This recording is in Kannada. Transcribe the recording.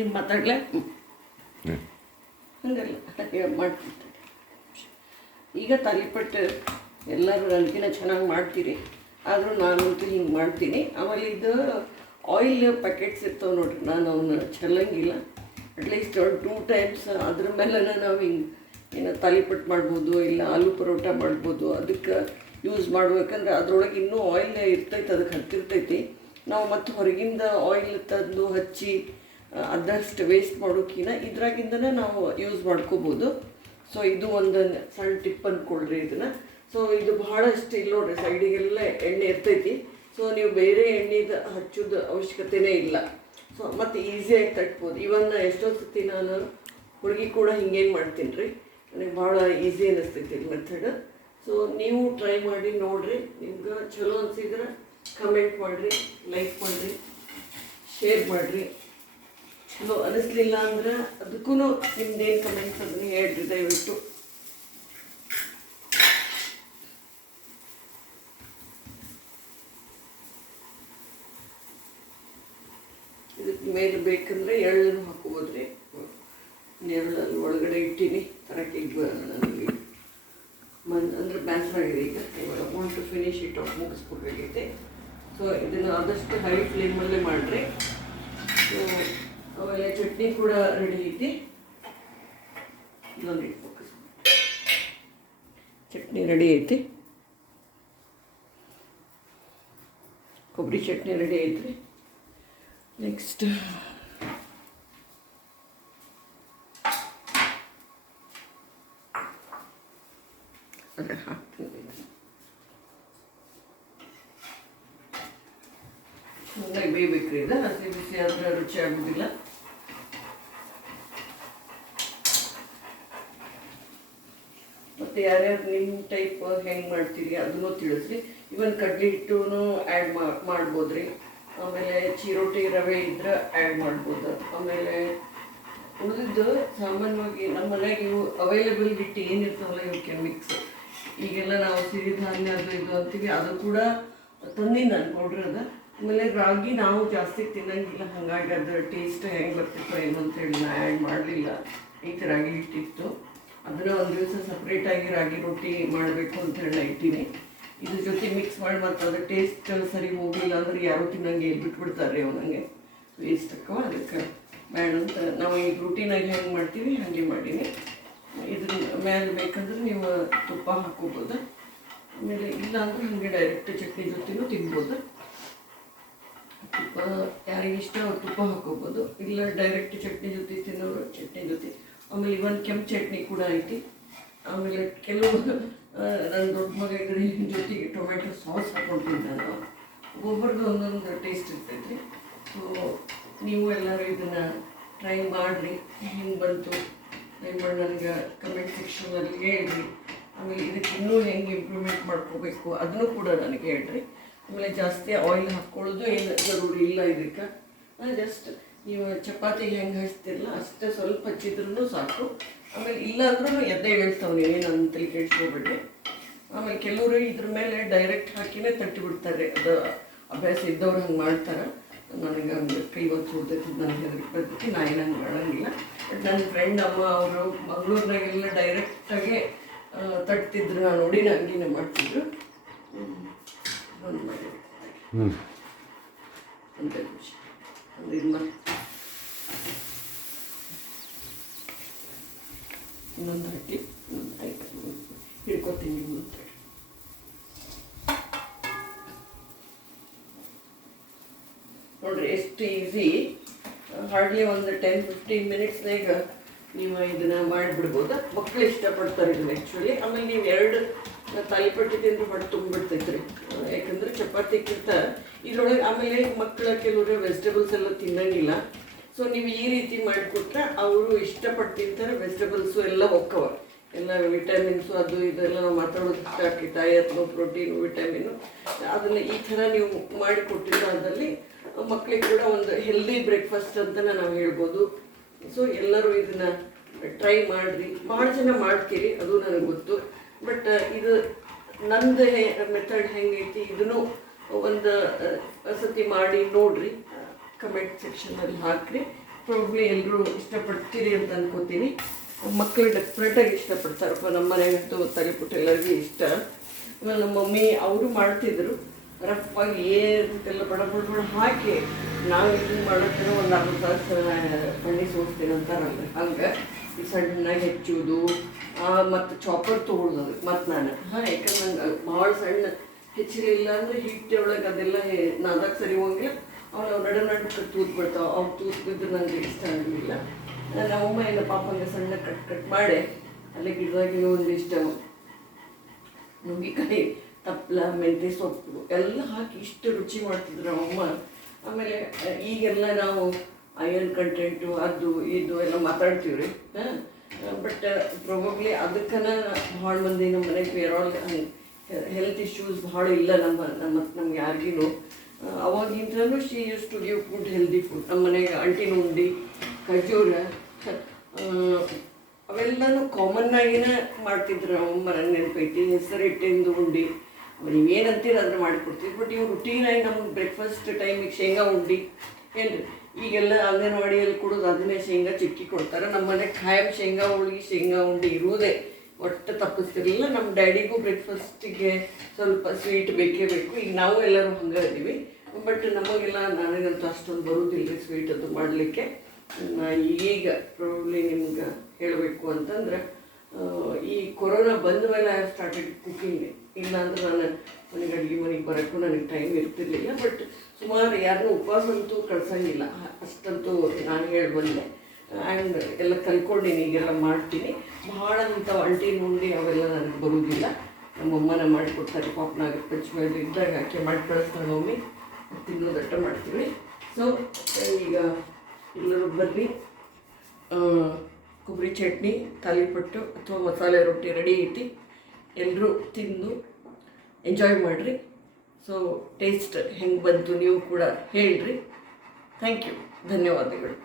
ಏನು ಮಾತಾಡಲೇ ಹಂಗಲ್ಲ ಮಾಡ್ತಿರ್ತಾರೆ. ಈಗ ತಾಲಿಪಟ್ಟು ಎಲ್ಲರೂ ನನಗಿನ ಚೆನ್ನಾಗಿ ಮಾಡ್ತೀರಿ, ಆದರೂ ನಾನಂತೂ ಹಿಂಗೆ ಮಾಡ್ತೀನಿ. ಆಮೇಲೆ ಇದು ಆಯಿಲ್ ಪ್ಯಾಕೆಟ್ಸ್ ಇರ್ತಾವೆ ನೋಡ್ರಿ, ನಾನು ಅವನ್ನ ಚೆಲ್ಲಂಗಿಲ್ಲ. ಅಟ್ಲೀಸ್ಟ್ 2 ಟೈಮ್ಸ್ ಅದ್ರ ಮೇಲೆ ನಾವು ಹಿಂಗೆ ಏನು ತಾಲಿಪಟ್ಟು ಮಾಡ್ಬೋದು, ಇಲ್ಲ ಆಲೂ ಪರೋಟ ಮಾಡ್ಬೋದು. ಅದಕ್ಕೆ ಯೂಸ್ ಮಾಡ್ಬೇಕಂದ್ರೆ ಅದ್ರೊಳಗೆ ಇನ್ನೂ ಆಯಿಲ್ ಇರ್ತೈತೆ, ಅದಕ್ಕೆ ಹತ್ತಿರ್ತೈತಿ. ನಾವು ಮತ್ತು ಹೊರಗಿಂದ ಆಯಿಲ್ ತಂದು ಹಚ್ಚಿ ಅದಷ್ಟು ವೇಸ್ಟ್ ಮಾಡೋಕ್ಕಿಂತ ಇದ್ರಾಗಿಂದನೇ ನಾವು ಯೂಸ್ ಮಾಡ್ಕೋಬೋದು. ಸೊ ಇದು ಒಂದು ಸಣ್ಣ ಟಿಪ್ ಅಂದ್ಕೊಳ್ರಿ ಇದನ್ನು. ಸೊ ಇದು ಭಾಳಷ್ಟು ಇಲ್ಲಿ ನೋಡ್ರಿ, ಸೈಡಿಗೆಲ್ಲ ಎಣ್ಣೆ ಇರ್ತೈತಿ. ಸೊ ನೀವು ಬೇರೆ ಎಣ್ಣೆದು ಹಚ್ಚೋದು ಅವಶ್ಯಕತೆಯೇ ಇಲ್ಲ. ಸೊ ಮತ್ತು ಈಸಿಯಾಗಿ ತಟ್ಬೋದು. ಇವನ್ ಎಷ್ಟೊಂದು ಸತಿ ನಾನು ಹುಡುಗಿ ಕೂಡ ಹಿಂಗೇನು ಮಾಡ್ತೀನಿ ರೀ, ನನಗೆ ಭಾಳ ಈಸಿ ಅನ್ನಿಸ್ತೈತಿ ಇದು ಮೆಥಡ್. ಸೊ ನೀವು ಟ್ರೈ ಮಾಡಿ ನೋಡಿರಿ. ನಿಮ್ಗೆ ಚಲೋ ಅನಿಸಿದ್ರೆ ಕಮೆಂಟ್ ಮಾಡಿರಿ, ಲೈಕ್ ಮಾಡಿರಿ, ಶೇರ್ ಮಾಡಿರಿ. ಚಲೋ ಅನಿಸ್ಲಿಲ್ಲ ಅಂದ್ರೆ ಅದಕ್ಕೂ ನಿಮ್ದೇನು ಕಮೆಂಟ್ಸ್ ಅದನ್ನು ಹೇಳ್ರಿ ದಯವಿಟ್ಟು. ಇದಕ್ಕೆ ಮೇಲೆ ಬೇಕಂದ್ರೆ ಎಳ್ಳನ್ನು ಹಾಕೋಬೋದ್ರಿ. ಎಳ್ಳಲ್ಲಿ ಒಳಗಡೆ ಇಟ್ಟೀನಿ ತರಕ್ಕೆ. ಈಗ ನನಗೆ ಅಂದರೆ ಬ್ಯಾನ್ಸ್ ಆಗಿದೆ. ಈಗ ಇವಾಗ want to finish it off ಮುಗಿಸ್ಕೊಡ್ಬೇಕೈತೆ. ಸೊ ಇದನ್ನು ಆದಷ್ಟು ಹೈ ಫ್ಲೇಮಲ್ಲೇ ಮಾಡಿರಿ. ಸೊ ಆಮೇಲೆ ಚಟ್ನಿ ಕೂಡ ರೆಡಿ ಐತಿ. ಇನ್ನೊಂದು ಫೋಕಸ್, ಚಟ್ನಿ ರೆಡಿ ಐತಿ, ಕೊಬ್ಬರಿ ಚಟ್ನಿ ರೆಡಿ ಐತ್ರಿ. ನೆಕ್ಸ್ಟ್ ಅದೇ ಹಾಕ್ತೀನಿ. ಚೆನ್ನಾಗಿ ಬೇಯಬೇಕ್ರಿ. ಇದು ಹಸಿ ಬಿಸಿ ಆದರೆ ರುಚಿ ಆಗೋದಿಲ್ಲ. ಮತ್ತು ಯಾರ್ಯಾರು ನಿಮ್ಮ ಟೈಪ್ ಹೆಂಗೆ ಮಾಡ್ತೀರಿ ಅದನ್ನು ತಿಳಿಸ್ರಿ. ಇವನ್ ಕಡ್ಲಿ ಹಿಟ್ಟು ಆ್ಯಡ್ ಮಾಡ್ಬೋದ್ರಿ. ಆಮೇಲೆ ಚಿರೋಟಿ ರವೆ ಇದ್ರೆ ಆ್ಯಡ್ ಮಾಡ್ಬೋದು. ಆಮೇಲೆ ಉಳಿದಿದ್ದು ಸಾಮಾನ್ಯವಾಗಿ ನಮ್ಮ ಮನೆಗೆ ಇವು ಅವೈಲೇಬಲ್ ಹಿಟ್ಟು ಏನಿರ್ತಾವಲ್ಲ ಇವಕ್ಕೆ ಮಿಕ್ಸ್. ಈಗೆಲ್ಲ ನಾವು ಸಿರಿಧಾನ್ಯ ಅದು ಇದು ಅಂತೀವಿ, ಅದು ಕೂಡ ತಂದು ನಾನು ಪೌಡ್ರ್ ಅದ. ಆಮೇಲೆ ರಾಗಿ ನಾವು ಜಾಸ್ತಿ ತಿನ್ನಂಗಿಲ್ಲ, ಹಾಗಾಗಿ ಅದರ ಟೇಸ್ಟ್ ಹೆಂಗೆ ಬರ್ತಿತ್ತೋ ಏನು ಅಂತೇಳಿ ನಾ ಆ್ಯಡ್ ಮಾಡಲಿಲ್ಲ. ಈ ರಾಗಿ ಹಿಟ್ಟಿತ್ತು, ಅದನ್ನು ಒಂದು ದಿವಸ ಸಪ್ರೇಟಾಗಿ ರಾಗಿ ರೊಟ್ಟಿ ಮಾಡಬೇಕು ಅಂತೇಳಿ ನಾ ಇಟ್ಟೀನಿ. ಇದ್ರ ಜೊತೆ ಮಿಕ್ಸ್ ಮಾಡಿ ಮತ್ತು ಅದ್ರ ಟೇಸ್ಟ್ ಸರಿ ಹೋಗಲಿಲ್ಲ ಅಂದ್ರೆ ಯಾರೂ ತಿನ್ನಂಗೆ ಬಿಟ್ಬಿಡ್ತಾರೆ ಅವನಿಗೆ, ವೇಸ್ಟ್ ಅಕ್ಕವ. ಅದಕ್ಕೆ ಬೇಡ ಅಂತ ನಾವು ಈಗ ರೂಟೀನಾಗಿ ಹೆಂಗೆ ಮಾಡ್ತೀವಿ ಹಾಗೆ ಮಾಡೀನಿ. ಇದ್ರ ಮೇಲೆ ಬೇಕಂದ್ರೆ ನೀವು ತುಪ್ಪ ಹಾಕೋಬೋದು. ಆಮೇಲೆ ಇಲ್ಲ ಅಂದ್ರೆ ಹಾಗೆ ಡೈರೆಕ್ಟ್ ಚಟ್ನಿ ಜೊತೆನೂ ತಿನ್ಬೋದು. ತುಪ್ಪ ಯಾರಿಗೆ ಇಷ್ಟ ಅವ್ರು ತುಪ್ಪ ಹಾಕೋಬೋದು, ಇಲ್ಲ ಡೈರೆಕ್ಟ್ ಚಟ್ನಿ ಜೊತೆ ತಿನ್ನೋರು ಚಟ್ನಿ ಜೊತೆ. ಆಮೇಲೆ ಇವನ್ ಕೆಂಪು ಚಟ್ನಿ ಕೂಡ ಐತಿ. ಆಮೇಲೆ ಕೆಲವು ನನ್ನ ದೊಡ್ಡ ಮಗ ಇದ್ರೆ ಜೊತೆಗೆ ಟೊಮೆಟೊ ಸಾಸ್ ಹಾಕ್ಕೊಳ್ತೀನಿ ನಾನು. ಒಬ್ಬೊಬ್ರದ್ದು ಒಂದೊಂದು ಟೇಸ್ಟ್ ಇರ್ತೈತಿ. ಸೊ ನೀವು ಎಲ್ಲರೂ ಇದನ್ನು ಟ್ರೈ ಮಾಡಿರಿ. ಹೆಂಗೆ ಬಂತು ದಯಮಾಡಿ ನನಗೆ ಕಮೆಂಟ್ ಸೆಕ್ಷನಲ್ಲಿ ಹೇಳ್ರಿ. ಆಮೇಲೆ ಇದಕ್ಕೆ ಇನ್ನೂ ಹೆಂಗೆ ಇಂಪ್ರೂವ್ಮೆಂಟ್ ಮಾಡ್ಕೋಬೇಕು ಅದನ್ನು ಕೂಡ ನನಗೆ ಹೇಳ್ರಿ. ಆಮೇಲೆ ಜಾಸ್ತಿ ಆಯಿಲ್ ಹಾಕ್ಕೊಳ್ಳೋದು ಏನು ಜರೂರಿ ಇಲ್ಲ ಇದಕ್ಕೆ. ಜಸ್ಟ್ ನೀವು ಚಪಾತಿಗೆ ಹೆಂಗೆ ಹಚ್ತಿರಲ್ಲ ಅಷ್ಟೇ ಸ್ವಲ್ಪ ಹಚ್ಚಿದ್ರೂ ಸಾಕು. ಆಮೇಲೆ ಇಲ್ಲ ಅಂದ್ರೂ ಎದ್ದೇ ಹೇಳ್ತಾವೆ, ನೀವೇನು ಅಂತ ಕೇಳಿಸ್ಕೊಬೇಡ್ರಿ. ಆಮೇಲೆ ಕೆಲವರು ಇದ್ರ ಮೇಲೆ ಡೈರೆಕ್ಟ್ ಹಾಕಿನೇ ತಟ್ಟಿಬಿಡ್ತಾರೆ. ಅದು ಅಭ್ಯಾಸ ಇದ್ದವ್ರು ಹಂಗೆ ಮಾಡ್ತಾರೆ. ನನಗೆ ಹಂಗೆ ಕೈ ಒಂದು ಸುಡ್ತೈತಿ, ನನಗೆ ಅದ್ರ ಪದ್ಧತಿ ನಾ ಏನು ಹಂಗೆ ಮಾಡೋಂಗಿಲ್ಲ. ಬಟ್ ನನ್ನ ಫ್ರೆಂಡ್ ಅಮ್ಮ ಅವರು ಮಂಗಳೂರಿನಾಗೆಲ್ಲ ಡೈರೆಕ್ಟಾಗೆ ತಟ್ತಿದ್ರು, ನಾನು ನೋಡಿ ಹಂಗಿನೇ ಮಾಡ್ತಿದ್ರು. ಒಂದು ಮಾಡಿ ಒಂದು ನಿಮಿಷ ಒಂದು ಇದು ಮಾಡಿ ಇನ್ನೊಂದು ಹಟ್ಟಿ ಹಿಡ್ಕೊತೀನಿ ಅಂತ ನೋಡ್ರಿ. ಎಷ್ಟು ಈಸಿ, ಹಾರ್ಡ್ಲಿ ಒಂದು 10-15 ಮಿನಿಟ್ಸ್ನಾಗ ನೀವು ಇದನ್ನು ಮಾಡಿಬಿಡ್ಬೋದು. ಮಕ್ಕಳು ಇಷ್ಟಪಡ್ತಾರೆ ಇದನ್ನು ಆ್ಯಕ್ಚುಲಿ. ಆಮೇಲೆ ನೀವು 2 ತಾಲಿಪಟ್ಟು ತಿಂದ್ರೆ ಹೊಟ್ಟೆ ತುಂಬಿಡ್ತೈತೆ ರೀ. ಯಾಕಂದರೆ ಚಪಾತಿಕ್ಕಿಂತ ಇದ್ರೊಳಗೆ ಆಮೇಲೆ ಮಕ್ಕಳ ಕೆಲವರು ವೆಜಿಟೇಬಲ್ಸ್ ಎಲ್ಲ ತಿನ್ನಂಗಿಲ್ಲ. ಸೊ ನೀವು ಈ ರೀತಿ ಮಾಡಿಕೊಟ್ರೆ ಅವರು ಇಷ್ಟಪಟ್ಟು ತಿಂತಾರೆ. ವೆಜಿಟೇಬಲ್ಸು ಎಲ್ಲ ಹೋಕ್ಕವ, ಎಲ್ಲ ವಿಟಮಿನ್ಸು ಅದು ಇದೆಲ್ಲ ನಾವು ಮಾತಾಡೋದು ಇಷ್ಟ ಆಗ್ತೈತೆ. ಆಯತ್ನು ಪ್ರೋಟೀನು ವಿಟಮಿನು ಅದನ್ನು ಈ ಥರ ನೀವು ಮಾಡಿಕೊಟ್ಟಿದ್ರೆ ಅದರಲ್ಲಿ ಮಕ್ಕಳಿಗೆ ಕೂಡ ಒಂದು ಹೆಲ್ದಿ ಬ್ರೇಕ್ಫಾಸ್ಟ್ ಅಂತಲೇ ನಾವು ಹೇಳ್ಬೋದು. ಸೊ ಎಲ್ಲರೂ ಇದನ್ನು ಟ್ರೈ ಮಾಡಿರಿ. ಭಾಳ ಜನ ಮಾಡ್ತೀರಿ, ಅದು ನನಗೆ ಗೊತ್ತು. ಬಟ್ ಇದು ನಂದು ಮೆಥಡ್ ಹೆಂಗೈತಿ ಇದನ್ನು ಒಂದು ಸತಿ ಮಾಡಿ ನೋಡಿರಿ, ಕಮೆಂಟ್ ಸೆಕ್ಷನಲ್ಲಿ ಹಾಕಿರಿ. ಪ್ರಾಬ್ಲಿ ಎಲ್ಲರೂ ಇಷ್ಟಪಡ್ತೀರಿ ಅಂತ ಅನ್ಕೋತೀನಿ. ಮಕ್ಕಳು ಡೆಫಿನೆಟಾಗಿ ಇಷ್ಟಪಡ್ತಾರಪ್ಪ. ನಮ್ಮ ಮನೆಗಂತೂ ತಾಲಿಪಟ್ಟು ಎಲ್ಲರಿಗೂ ಇಷ್ಟ. ಆಮೇಲೆ ನಮ್ಮ ಮಮ್ಮಿ ಅವರು ಮಾಡ್ತಿದ್ರು ರಫಾಗಿ ಏನೆಲ್ಲ ಬಡ ಬಡ ಬಡ ಹಾಕಿ ನಾವು ಇದನ್ನು ಮಾಡೋಕ್ಕೆ ಒಂದು ಅರ್ಧ ತಾಸು ಎಣ್ಣೆ ಸೋಸ್ತೀನಿ ಅಂತಾರಲ್ಲ, ಹಂಗೆ ಈ ಸಣ್ಣಗೆ ಹೆಚ್ಚುವುದು ಮತ್ತು ಚಾಪರ್ ತೊಗೊಳ್ಳೋದು. ಮತ್ತು ನಾನು ಯಾಕಂದ್ರೆ ನಂಗೆ ಭಾಳ ಸಣ್ಣ ಹೆಚ್ಚಿರಲಿಲ್ಲ ಅಂದರೆ ಹಿಟ್ಟೆ ಒಳಗೆ ಅದೆಲ್ಲ ನಾದಕ್ಕೆ ಸರಿ ಹೋಗಿಲ್ಲ. ಅವ್ನು ನಡು ತೂತು ಬಿಡ್ತಾವೆ, ಅವು ತೂತು ಬಿದ್ದು ನನಗೆ ಇಷ್ಟ ಆಗಲಿಲ್ಲ. ನಮ್ಮಮ್ಮ ಏನು ಪಾಪ ಹಂಗೆ ಸಣ್ಣ ಕಟ್ ಮಾಡಿ ಅಲ್ಲೇ ಗಿಡದಾಗಿ ಒಂದಿಷ್ಟು ನುಗ್ಗಿಕಾಯಿ, ತಪ್ಪಲ, ಮೆಂತ್ಯ ಸೊಪ್ಪು ಎಲ್ಲ ಹಾಕಿ ಇಷ್ಟು ರುಚಿ ಮಾಡ್ತಿದ್ರು ನಮ್ಮಮ್ಮ. ಆಮೇಲೆ ಈಗೆಲ್ಲ ನಾವು ಐರನ್ ಕಂಟೆಂಟು ಅದು ಇದು ಎಲ್ಲ ಮಾತಾಡ್ತೀವಿ ರೀ. ಬಟ್ ಪ್ರಾಬಬ್ಲಿ ಅದಕ್ಕನ ಭಾಳ ಮಂದಿ ನಮ್ಮ ಮನೆಗೆ ವೇರಾಲ್ ಹೆಲ್ತ್ ಇಶ್ಯೂಸ್ ಭಾಳ ಇಲ್ಲ ನಮ್ಗೆ ಯಾರಿಗೂ. ಅವಾಗಿಂದಲೂ she used to give food, healthy food. ನಮ್ಮ ಮನೆಗೆ ಅಂಟಿನ ಉಂಡಿ, ಖಜೂರ ಅವೆಲ್ಲನೂ ಕಾಮನ್ನಾಗಿನೇ ಮಾಡ್ತಿದ್ರು ನಮ್ಮಮ್ಮ. ನನಗೆ ನೆನಪೈತಿ ಹೆಸರು ಹಿಟ್ಟಿಂದು ಉಂಡಿ, ನೀವೇನಂತೀರ ಅದನ್ನು ಮಾಡಿಕೊಡ್ತೀವಿ. ಬಟ್ ಇವು ರುಟೀನಾಗಿ ನಮ್ಗೆ ಬ್ರೇಕ್ಫಾಸ್ಟ್ ಟೈಮಿಗೆ ಶೇಂಗಾ ಉಂಡಿ ಏನು ರೀ. ಈಗೆಲ್ಲ ಅಂಗನವಾಡಿಯಲ್ಲಿ ಕೊಡೋದು ಅದನ್ನೇ ಶೇಂಗಾ ಚಿಕ್ಕಿ ಕೊಡ್ತಾರೆ. ನಮ್ಮ ಮನೆಗೆ ಖಾಯಂ ಶೇಂಗಾ ಹೋಳಿಗೆ, ಶೇಂಗಾ ಉಂಡಿ ಇರುವುದೇ, ಒಟ್ಟು ತಪ್ಪಿಸ್ತಿರಲಿಲ್ಲ. ನಮ್ಮ ಡ್ಯಾಡಿಗೂ ಬ್ರೇಕ್ಫಾಸ್ಟಿಗೆ ಸ್ವಲ್ಪ ಸ್ವೀಟ್ ಬೇಕೇ ಬೇಕು. ಈಗ ನಾವು ಎಲ್ಲರೂ ಹಂಗೆ ಇದ್ದೀವಿ. ಬಟ್ ನಮಗೆಲ್ಲ ನನಗಂತೂ ಅಷ್ಟೊಂದು ಬರೋದಿಲ್ಲ ರೀ ಸ್ವೀಟ್ ಅದು ಮಾಡಲಿಕ್ಕೆ. ಈಗ ಪ್ರಾಬ್ಲಿ ನಿಮ್ಗೆ ಹೇಳಬೇಕು ಅಂತಂದ್ರೆ ಈ ಕೊರೋನಾ ಬಂದ ಮೇಲೆ ಐ ಸ್ಟಾರ್ಟೆಡ್ ಕುಕಿಂಗ್. ಇಲ್ಲಾಂದ್ರೆ ನಾನು ಮನೆಗೆ ಅಡುಗೆ ಮನೆಗೆ ಬರೋಕ್ಕೂ ನನಗೆ ಟೈಮ್ ಇರ್ತಿರ್ಲಿಲ್ಲ. ಬಟ್ ಸುಮಾರು ಯಾರನ್ನೂ ಉಪವಾಸ ಅಂತೂ ಕಳ್ಸಂಗಿಲ್ಲ, ಅಷ್ಟಂತೂ ನಾನು ಹೇಳಿ ಬಂದೆ. ಆ್ಯಂಡ್ ಎಲ್ಲ ಕಲ್ತ್ಕೊಂಡೀನಿ, ಈಗೆಲ್ಲ ಮಾಡ್ತೀನಿ. ಭಾಳ ಅಂಥವು ಅಂಟಿನ ಉಂಡಿ ಅವೆಲ್ಲ ನನಗೆ ಬರೋದಿಲ್ಲ. ನಮ್ಮಮ್ಮನ ಮಾಡಿಕೊಡ್ತಾರೆ. ಪಾಪ ನಾಗರ ಪಂಚಮಿಯಲ್ಲಿ ಇದ್ದಾಗ ಆಕೆ ಮಾಡಿ ಕಳಿಸ್ತಾಳೆ ಮಮ್ಮಿ, ತಿನ್ನೋದಟ್ಟ ಮಾಡ್ತೀವಿ. ಸೊ ಈಗ ಎಲ್ಲರೂ ಬರ್ರಿ, ಕೊಬ್ಬರಿ ಚಟ್ನಿ, ತಾಲಿಪಟ್ಟು ಅಥವಾ ಮಸಾಲೆ ರೊಟ್ಟಿ ರೆಡಿ ಐತಿ. ಎಲ್ಲರೂ ತಿಂದು ಎಂಜಾಯ್ ಮಾಡಿರಿ. ಸೊ ಟೇಸ್ಟ್ ಹೆಂಗೆ ಬಂತು ನೀವು ಕೂಡ ಹೇಳಿರಿ. ಥ್ಯಾಂಕ್ ಯು, ಧನ್ಯವಾದಗಳು.